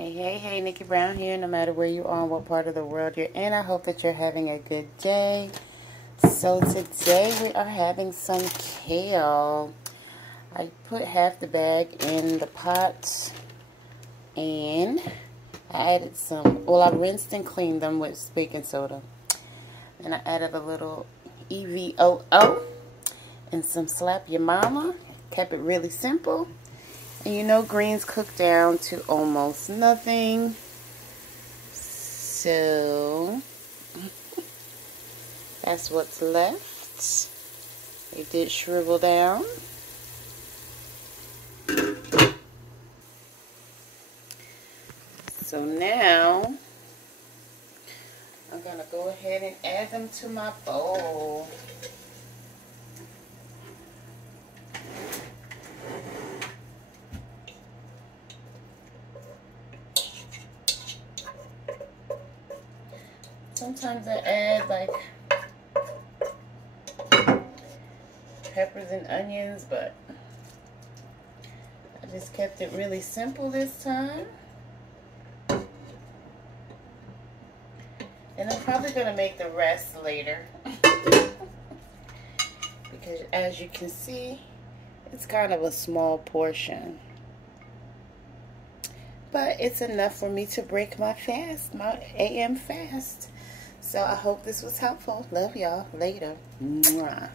Hey, Nikki Brown here. No matter where you are and what part of the world you're in, I hope that you're having a good day. So today we are having some kale. I put half the bag in the pot and I added some, well, I rinsed and cleaned them with baking soda. And I added a little EVOO and some Slap Your Mama. Kept it really simple. And you know greens cook down to almost nothing. So that's what's left. It did shrivel down. So now I'm going to go ahead and add them to my bowl. Sometimes I add like peppers and onions, but I just kept it really simple this time. And I'm probably going to make the rest later. Because as you can see, it's kind of a small portion. But it's enough for me to break my fast, my AM fast. So I hope this was helpful. Love y'all. Later. Mwah.